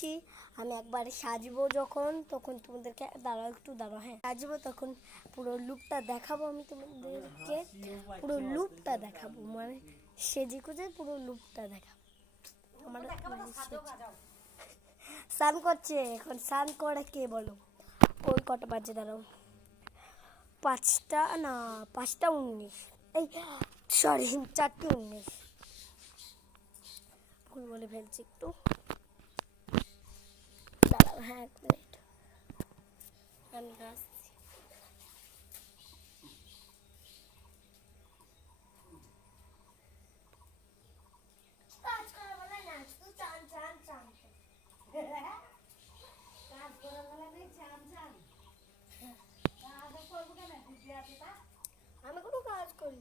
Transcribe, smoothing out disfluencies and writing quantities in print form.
যাচ্ছি। আমি একবারে সাজবো যখন, তখন তোমাদেরকে একটু দাঁড়াও, হ্যাঁ সাজবো তখন পুরো লুকটা দেখাবো। আমি তোমাদেরকে পুরো লুকটা দেখাবো, মানে সেজে গুজে পুরো লুকটা দেখাবো। আমার স্নান করছে এখন, স্নান করে কে বলো? ওই কটা বাজে দাঁড়াও, 5টা না 5টা 19, এই সরি 4টে 19, ভুল বলে ফেলছি একটু, দাঁড়াও হ্যাঁ 1 মিনিট আমি আসছি। আমি কোনো কাজ করি।